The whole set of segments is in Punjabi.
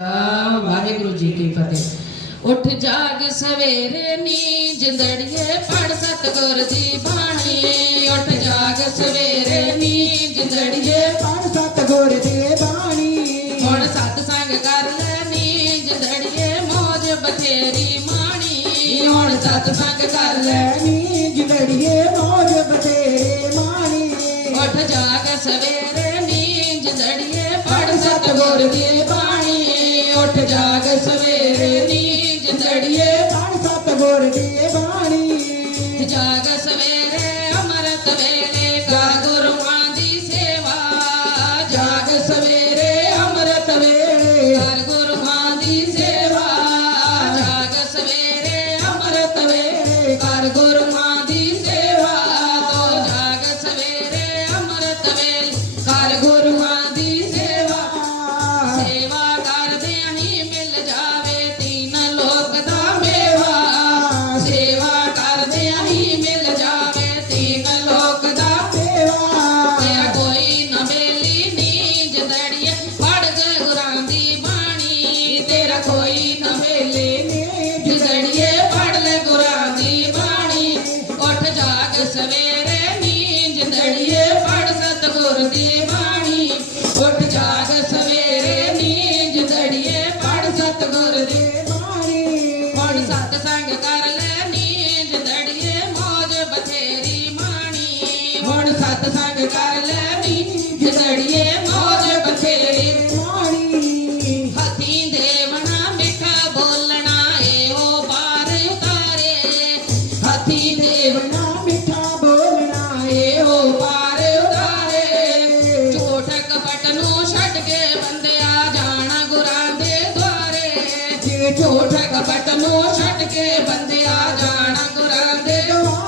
ਵਾਹਿਗੁਰੂ ਜੀ ਕੀ ਫਤਿਹ। ਉੱਠ ਜਾਗ ਸਵੇਰੇ ਨੀ ਜਿੰਦੜੀਏ ਪੜ ਸਤਗੁਰ ਦੀ ਬਾਣੀ। ਉੱਠ ਜਾਗ ਸਵੇਰੇ ਨੀ ਜਿੰਦੜੀਏ ਪੜ ਸਤਗੁਰ ਦੀ ਬਾਣੀ। ਹੁਣ ਸਤ ਸੰਗ ਕਰ ਲੈਣੀ ਜਿੰਦੜੀਏ, ਮੋਜ ਬਥੇਰੀ ਮਾਣੀ। ਹੁਣ ਸਤ ਸੰਗ ਕਰ ਲੈਣੀ ਜਿੰਦੜੀਏ ਜਾਗ ਸਵੇਰੇ ਨੀਂਦ ਚੜੀਏ ਪਾਣ ਸਤ ਗੁਰ ਦੀ ਬਾਣੀ। ਜਾਗ ਸਵੇਰੇ, ਅਮਰਤ ਵੇਲੇ ਕਾ ਗੁਰੂਆਂ ਦੀ ਸੇਵਾ। ਜਾਗ ਸਵੇਰੇ, ਅਮਰਤ ਵੇਲੇ ਕਰ ਗੁਰੂਆਂ ਦੀ ਸੇਵਾ। ਜਾਗ ਸਵੇਰੇ, ਅਮਰਤ ਵੇਲੇ ਕਰ ਗੁਰੂ ਸਤਸੰਗ ਕਰ ਲੈ ਵੀ ਜੜੀਏ ਮੌਜ ਬਥੇਰੀ ਪਾਣੀ ਹੱਥੀ ਦੇਵਣਾ ਮਿੱਠਾ ਬੋਲਣਾ ਏ ਉਹ ਬਾਰ ਉਤਾਰੇ ਹੱਥੀ ਦੇਵਣਾ ਮਿੱਠਾ ਬੋਲਣਾ ਏ ਉਹ ਬਾਰ ਉਤਾਰੇ ਝੋਟ ਕਪਟ ਨੂੰ ਛੱਡ ਕੇ ਬੰਦਿਆ ਜਾਣਾ ਗੁਰਾਂ ਦੇ ਦੁਆਰੇ। ਜੇ ਝੋਟ ਕਪਟ ਨੂੰ ਛੱਡ ਕੇ ਬੰਦਿਆ ਜਾਣਾ ਗੁਰਾਂ ਦੇ ਦੁਆਰੇ।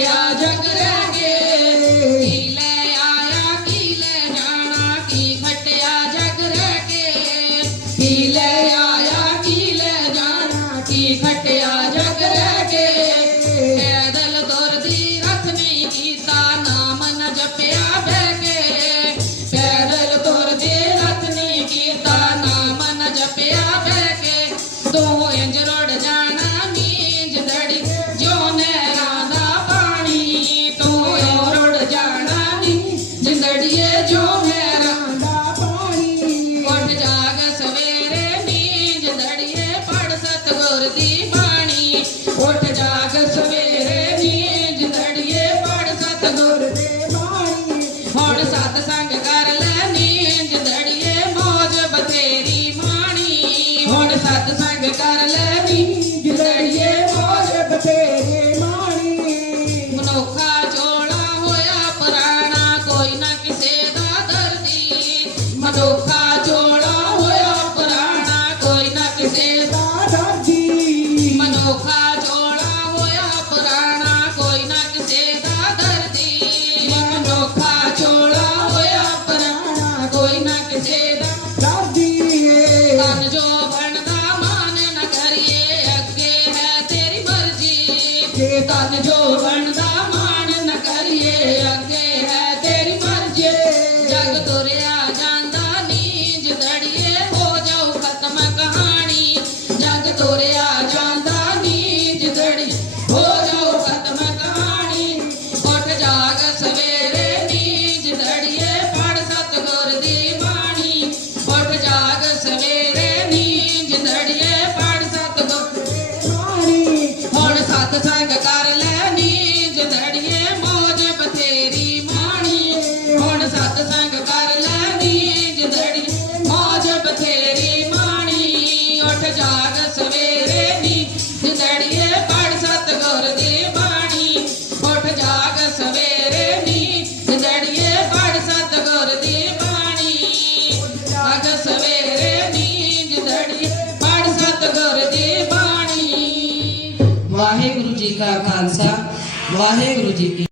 yeah. सरकार ਬਾਣੀ ਵਾਹਿਗੁਰੂ ਜੀ